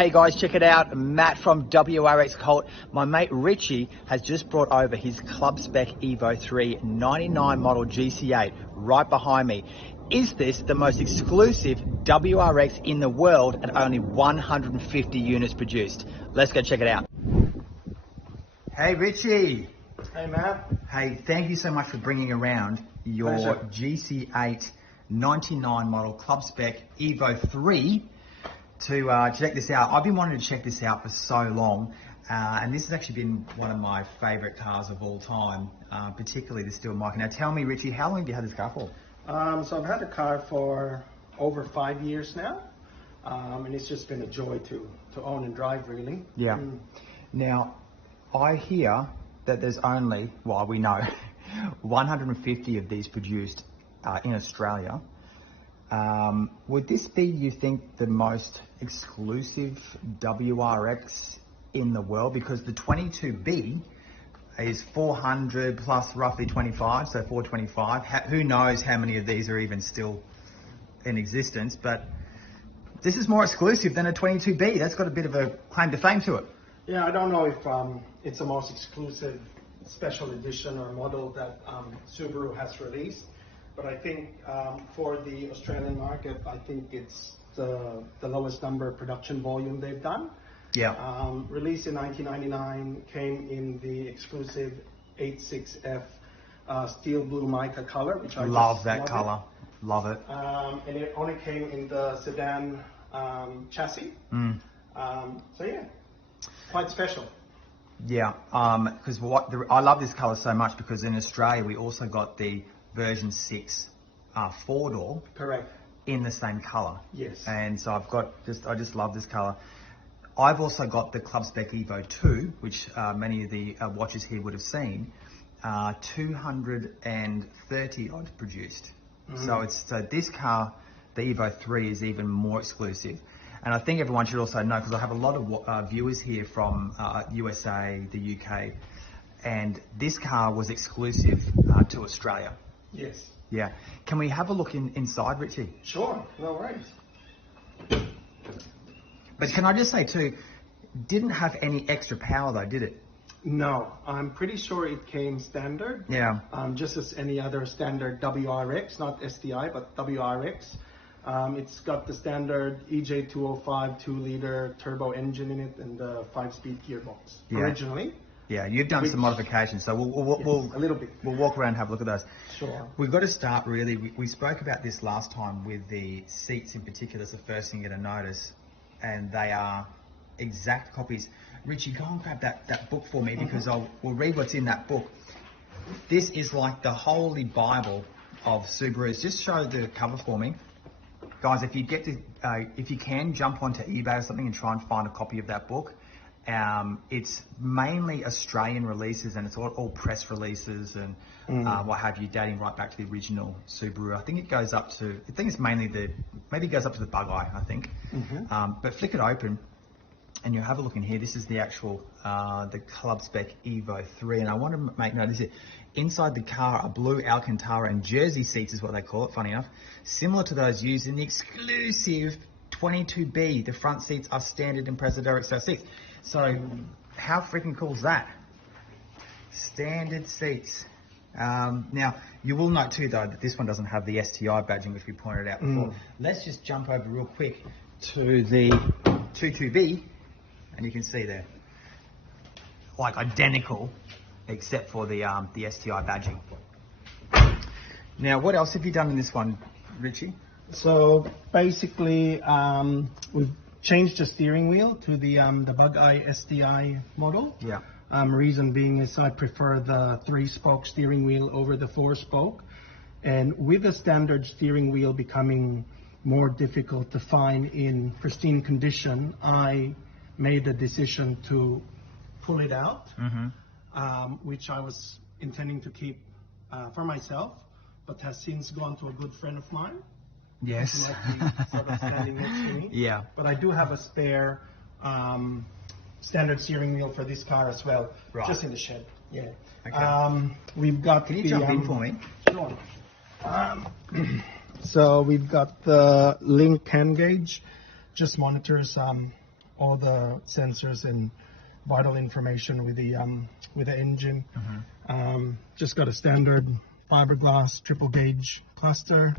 Hey guys, check it out. Matt from WRX Cult. My mate Richie has just brought over his Club Spec Evo 3 99 model GC8 right behind me. Is this the most exclusive WRX in the world at only 150 units produced? Let's go check it out. Hey Richie. Hey Matt. Hey, thank you so much for bringing around your Pleasure. GC8 99 model Club Spec Evo 3 to check this out. I've been wanting to check this out for so long, and this has actually been one of my favorite cars of all time, particularly the steel mic. Now tell me, Richie, how long have you had this car for? So I've had the car for over 5 years now, and it's just been a joy to own and drive, really. Yeah. Now, I hear that there's only, well, we know, 150 of these produced in Australia. Would this be, you think, the most exclusive WRX in the world? Because the 22B is 400 plus roughly 25, so 425. Who knows how many of these are even still in existence, but this is more exclusive than a 22B. That's got a bit of a claim to fame to it. Yeah, I don't know if it's the most exclusive special edition or model that Subaru has released, but I think for the Australian market, I think it's the lowest number production volume they've done. Yeah. Released in 1999, came in the exclusive 86F steel blue mica color, which I love that color. Love it. And it only came in the sedan chassis. So yeah, quite special. Yeah, because I love this color so much because in Australia we also got the version 6 4-door. Correct. In the same color. Yes. And so I just love this color. I've also got the Club Spec Evo 2, which many of the watchers here would have seen, 230 odd produced. So this car, the Evo 3, is even more exclusive. And I think everyone should also know, because I have a lot of viewers here from USA, the UK, and this car was exclusive to Australia. Yes. Yeah. Can we have a look inside, Richie? Sure, no worries. But can I just say too, didn't have any extra power though, did it? No, I'm pretty sure it came standard. Yeah. Just as any other standard WRX, not STi, but WRX. It's got the standard EJ205 2-liter turbo engine in it and the 5-speed gearbox originally. Yeah, you've done some modifications, so we'll a little bit. We'll walk around and have a look at those. Sure. We've got to start really. We spoke about this last time with the seats in particular. It's the first thing you're going to notice, and they are exact copies. Richie, go and grab that book for me because we'll read what's in that book. This is like the holy Bible of Subarus. Just show the cover for me. Guys, if you can jump onto eBay or something and try and find a copy of that book. It's mainly Australian releases, and it's all press releases and what have you, dating right back to the original Subaru. I think it goes up to, maybe it goes up to the bug eye, I think. But flick it open and you'll have a look in here. This is the actual, the Club Spec Evo 3. And I want to make note, this is inside the car, are blue Alcantara and Jersey seats is what they call it, funny enough. Similar to those used in the exclusive 22B. The front seats are standard Impreza WRX seats. So how freaking cool is that? Standard seats. Now, you will note too though that this one doesn't have the STi badging, which we pointed out before. Let's just jump over real quick to the 22B, and you can see there, like identical, except for the STi badging. Now, what else have you done in this one, Richie? So basically, we've changed the steering wheel to the bug eye STi model. Yeah. Reason being is I prefer the 3-spoke steering wheel over the 4-spoke, and with the standard steering wheel becoming more difficult to find in pristine condition, I made the decision to pull it out, which I was intending to keep for myself, but has since gone to a good friend of mine. Yes. Sort of standing next to me. Yeah. But I do have a spare standard steering wheel for this car as well, just in the shed. Yeah. Okay. We've got. Can you jump in for me? Sure. So we've got the link cam gauge, just monitors all the sensors and vital information with the engine. Just got a standard fiberglass triple gauge cluster.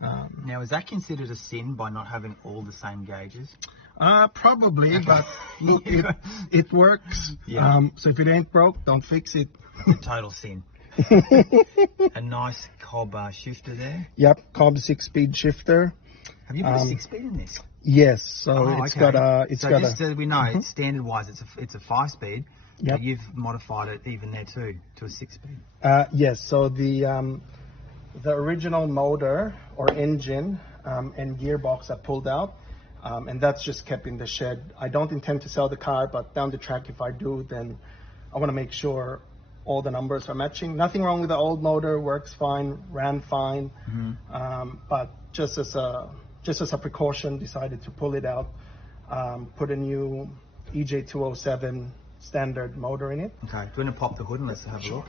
Now, is that considered a sin by not having all the same gauges? Probably, but look, it works. Yeah. So if it ain't broke, don't fix it. A total sin. A nice Cobb shifter there. Yep, Cobb 6-speed shifter. Have you put a 6-speed in this? Yes, so Oh, it's okay. got just so we know, standard wise, it's a 5-speed. Yep. But you've modified it even there too to a 6-speed. Yes, so the original motor or engine and gearbox I pulled out, and that's just kept in the shed. I don't intend to sell the car, but down the track, if I do, then I want to make sure all the numbers are matching. Nothing wrong with the old motor, works fine, ran fine, but just as a precaution, decided to pull it out, put a new EJ207 standard motor in it. Okay, do you want to pop the hood and let's have a look?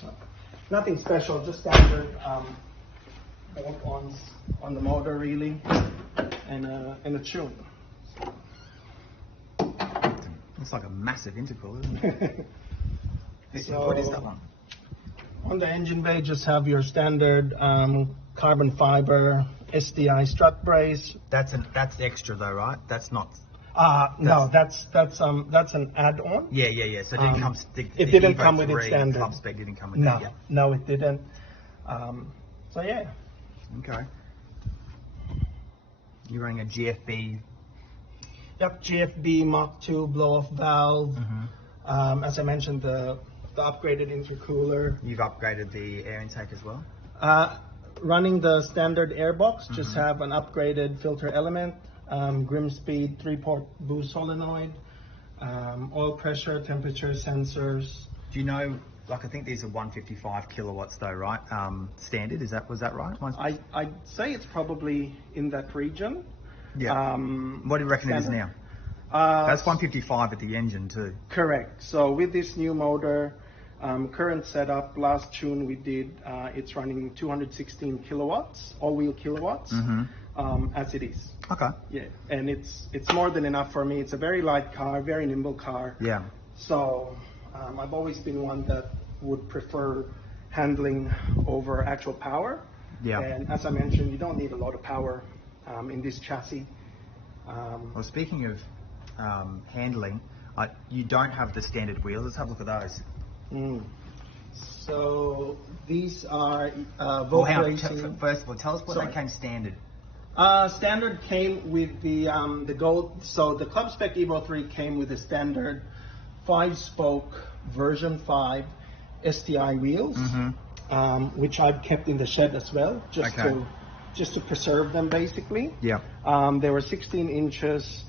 So, nothing special, just standard bolt-ons on the motor really, and a tune. It's like a massive intercooler, isn't it? So, what is that one? On the engine bay, just have your standard carbon fiber STi strut brace. That's extra though, right? That's not. No, that's an add-on. Yeah. So it didn't come. It didn't come with its standard. Club Spec didn't come with No, that. Yeah. no, it didn't. So yeah. Okay. You're running a GFB. Yep, GFB Mach 2 blow-off valve. As I mentioned, the upgraded intercooler. You've upgraded the air intake as well. Running the standard airbox, just have an upgraded filter element, Grimspeed 3-port boost solenoid, oil pressure, temperature sensors. Do you know? Like I think these are 155 kilowatts though, right? Standard. Was that right? I'd say it's probably in that region. Yeah. What do you reckon standard. it is now? That's 155 at the engine too. Correct. So with this new motor, current setup, last tune we did, it's running 216 kilowatts, all-wheel kilowatts, as it is. Okay. Yeah, and it's more than enough for me. It's a very light car, very nimble car. Yeah. So I've always been one that would prefer handling over actual power. Yeah. And as I mentioned, you don't need a lot of power in this chassis. Well, speaking of handling, you don't have the standard wheels. Let's have a look at those. So these are Well, hang on. First of all, tell us what they came standard. Standard came with the gold. So the Club Spec Evo 3 came with the standard 5-spoke version 5 STi wheels, which I've kept in the shed as well, just to preserve them basically. Yeah. They were 16 inches.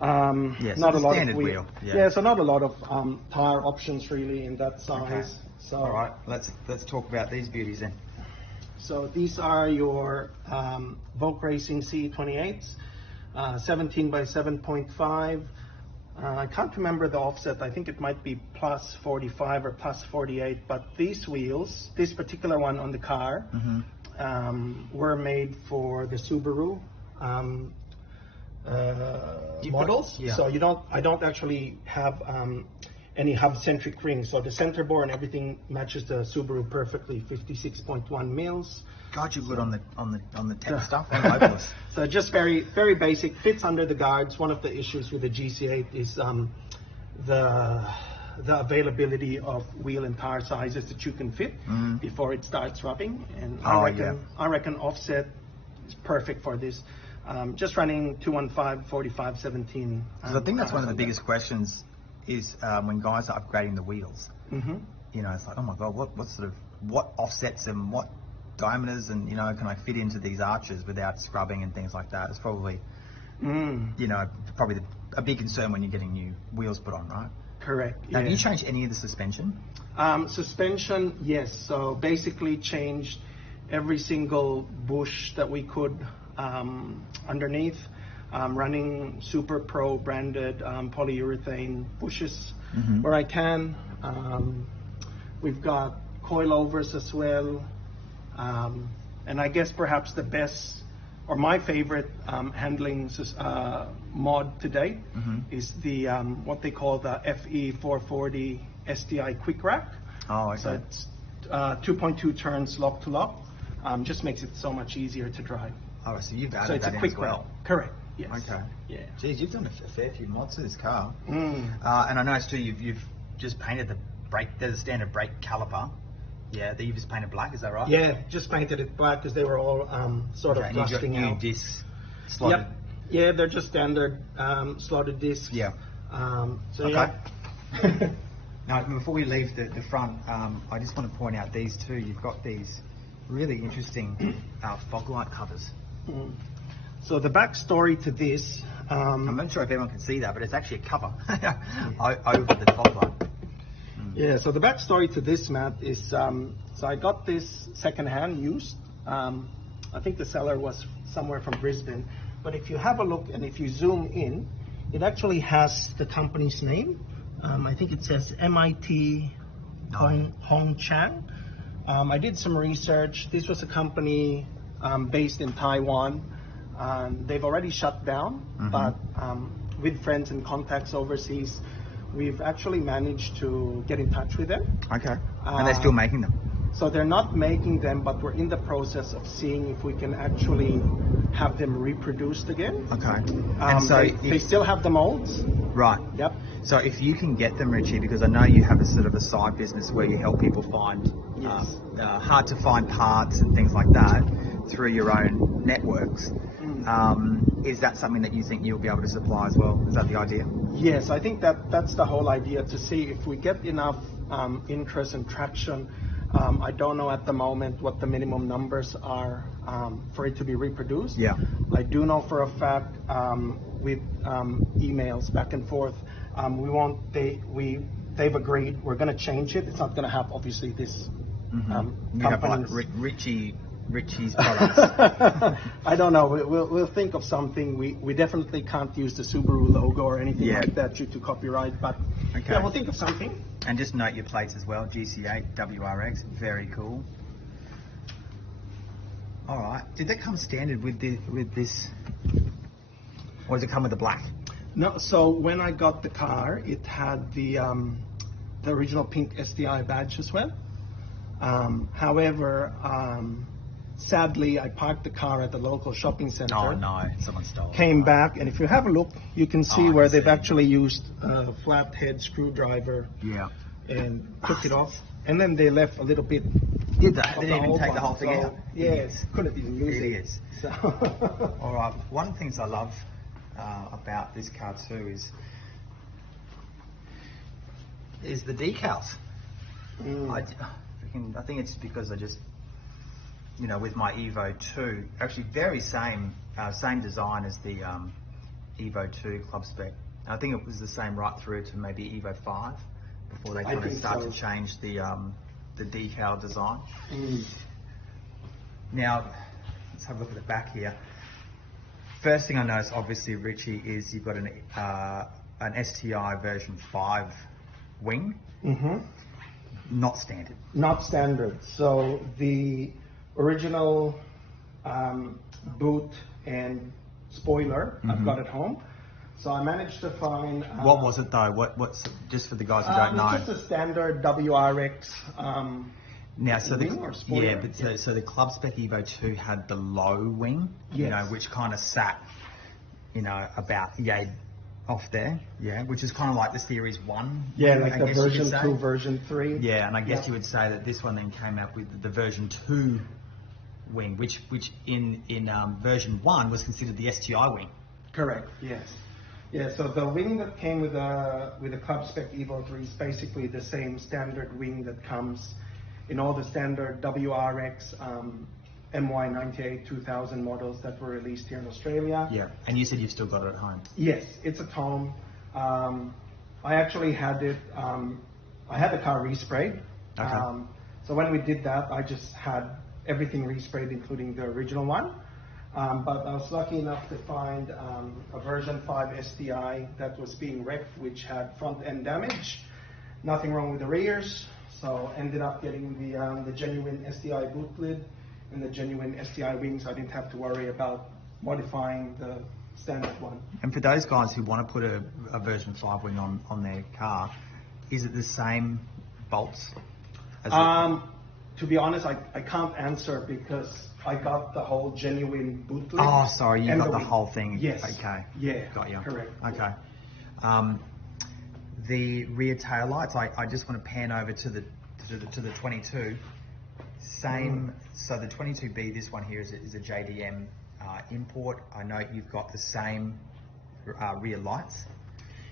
Yes, not a lot standard of wheel. Yeah, so not a lot of tire options really in that size. Okay. So all right, let's talk about these beauties then. So these are your Vogue Racing CE28s, 17 by 7.5. I can't remember the offset. I think it might be plus 45 or plus 48. But these wheels, this particular one on the car, were made for the Subaru models. Yeah. So I don't actually have any hub-centric rings. So the center bore and everything matches the Subaru perfectly. 56.1 mils. God, you're good on the tech stuff. I'm hopeless. So just very, very basic. Fits under the guards. One of the issues with the GC8 is the availability of wheel and tire sizes that you can fit before it starts rubbing. And I reckon offset is perfect for this. Just running 215, 45, 17. So I think that's one of the biggest questions is when guys are upgrading the wheels. You know, it's like, oh my God, what offsets and what diameters and, you know, can I fit into these arches without scrubbing and things like that? It's probably, you know, a big concern when you're getting new wheels put on, right? Correct. Now, have you changed any of the suspension? Suspension, yes. So basically changed every single bush that we could underneath. Running Super Pro branded polyurethane bushes where I can. We've got coilovers as well. And I guess perhaps the best or my favorite handling mod to date is the what they call the FE440 STi Quick Rack. Oh, okay. So it's 2.2 turns lock to lock. Just makes it so much easier to drive. Oh, so you've added So it's that a in quick as well. rack. Correct. Yes. Okay. Yeah. Geez, you've done a fair few mods to this car. And I noticed too, you've just painted the brake. There's a standard brake caliper. Yeah, that you just painted black. Is that right? Yeah, just painted it black because they were all sort of rusting out. New discs slotted. Yep. Yeah, they're just standard slotted discs. Yeah. So okay. yeah. Now, before we leave the front, I just want to point out these two. You've got these really interesting fog light covers. So the backstory to this, I'm not sure if everyone can see that, but it's actually a cover over the fog light. Yeah, so the backstory to this, Matt, is so I got this secondhand used. I think the seller was somewhere from Brisbane, but if you have a look and if you zoom in, it actually has the company's name. I think it says MIT Hong Chang. I did some research. This was a company based in Taiwan. They've already shut down, but with friends and contacts overseas, we've actually managed to get in touch with them. Okay. And they're still making them? So they're not making them, but we're in the process of seeing if we can actually have them reproduced again. Okay. And so they still have the molds. Right. Yep. So if you can get them, Richie, because I know you have a sort of a side business where you help people find hard to find parts and things like that through your own networks. Is that something that you think you'll be able to supply as well? Is that the idea? Yes, I think that's the whole idea, to see if we get enough interest and traction. I don't know at the moment what the minimum numbers are for it to be reproduced. Yeah. I do know for a fact with emails back and forth, they've agreed we're going to change it. It's not going to have obviously this company's... Richie's products. I don't know. We'll think of something. We definitely can't use the Subaru logo or anything like that due to copyright. But yeah, we'll think of something. And just note your plates as well. GC8 WRX, very cool. All right. Did that come standard with this, or does it come with the black? No. So when I got the car, it had the original pink STi badge as well. However, sadly, I parked the car at the local shopping center. Oh no, someone stole it. Came back, and if you have a look, you can see where they've actually used a flathead screwdriver. Yeah. And took it off, and then they left a little bit. Did they? They didn't even take the whole thing out. Yes, couldn't even use it. So. All right. One of the things I love about this car too is the decals. I think it's because I just, with my Evo 2, actually very same design as the Evo 2 Club Spec. I think it was the same right through to maybe Evo 5 before they kind of start to change the decal design. Now, let's have a look at the back here. First thing I noticed, obviously, Richie, is you've got an STi version 5 wing. Not standard. Not standard. So the original boot and spoiler I've got at home. So I managed to find... what was it though? What's just for the guys who don't know? Just a standard WRX now, so wing or spoiler. but so the Club Spec Evo 2 had the low wing, which kind of sat, about yay off there, which is kind of like the Series 1. Yeah, like the version 2, version 3. Yeah, and I guess you would say that this one then came out with the version 2 wing, which in version 1 was considered the STi wing. Correct, yes. Yeah, so the wing that came with the Club Spec Evo 3 is basically the same standard wing that comes in all the standard WRX MY98 2000 models that were released here in Australia. Yeah, and you said you've still got it at home. Yes, it's at home. I actually had it, I had the car resprayed. Okay. So when we did that, I just had everything resprayed, including the original one. But I was lucky enough to find a version 5 STi that was being wrecked, which had front end damage. Nothing wrong with the rears. So ended up getting the genuine STi boot lid and the genuine STi wings. I didn't have to worry about modifying the standard one. And for those guys who want to put a version 5 wing on their car, is it the same bolts? To be honest, I can't answer because I got the whole genuine bootleg. Oh, sorry, you got the whole thing. Yes. Okay. Yeah. Got you. Correct. Okay. The rear tail lights. I just want to pan over to the 22. Same. So the 22B, this one here is a JDM import. I know you've got the same rear lights.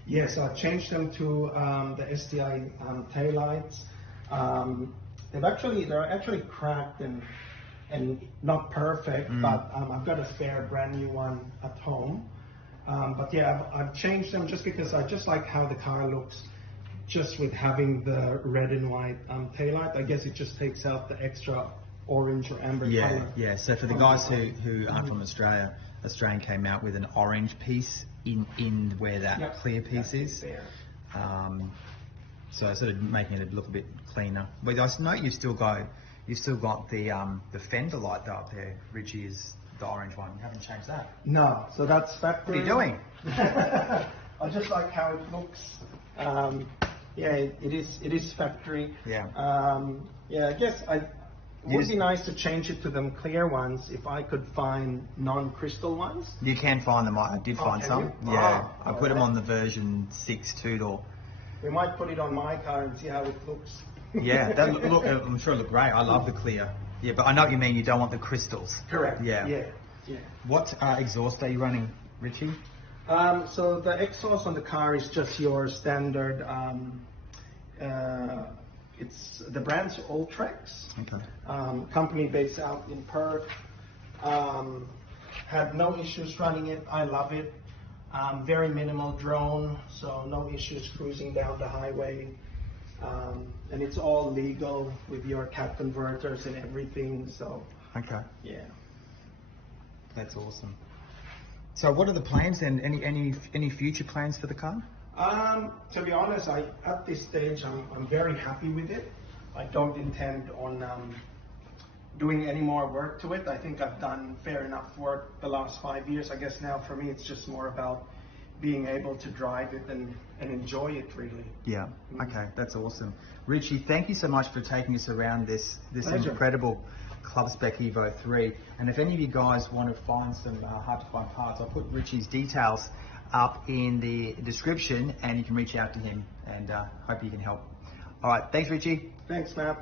Yes, I changed them to the STi tail lights. They're actually cracked and not perfect, but I've got a spare brand new one at home. But yeah, I've changed them just because I just like how the car looks just with having the red and white taillight. I guess it just takes out the extra orange or amber color. Yeah. So for the guys who aren't from Australia, Australian came out with an orange piece in where that clear piece is. So sort of making it look a bit cleaner. But I know you've still got the fender light though up there. Richie, is the orange one. You haven't changed that. No, so that's factory. What are you doing? I just like how it looks. Yeah, it is factory. Yeah. I guess it would be nice to change it to them clear ones if I could find non-crystal ones. You can find them. I did find some. You? Yeah. I put them on the version 6 two-door. We might put it on my car and see how it looks. Yeah, that look. I'm sure it look great. I love the clear. Yeah, but I know what you mean. You don't want the crystals. Correct. Yeah. What exhaust are you running, Richie? So the exhaust on the car is just your standard. It's the brand's Ultrex. Okay. Company based out in Perth. Had no issues running it. I love it. Very minimal drone, so no issues cruising down the highway. And it's all legal with your cat converters and everything. So. Okay. Yeah. That's awesome. So what are the plans then? Any future plans for the car? To be honest, at this stage I'm very happy with it. I don't intend on doing any more work to it. I think I've done fair enough work the last 5 years. I guess now for me it's just more about being able to drive it and enjoy it really. Yeah. Okay, that's awesome. Richie, thank you so much for taking us around this Pleasure. incredible Club Spec Evo 3. And if any of you guys want to find some hard to find parts, I'll put Richie's details up in the description and you can reach out to him and hope he can help. All right, thanks Richie. Thanks, Matt.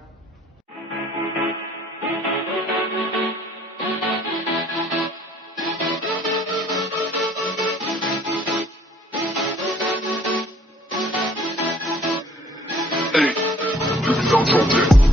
Hey, you can don't talk that.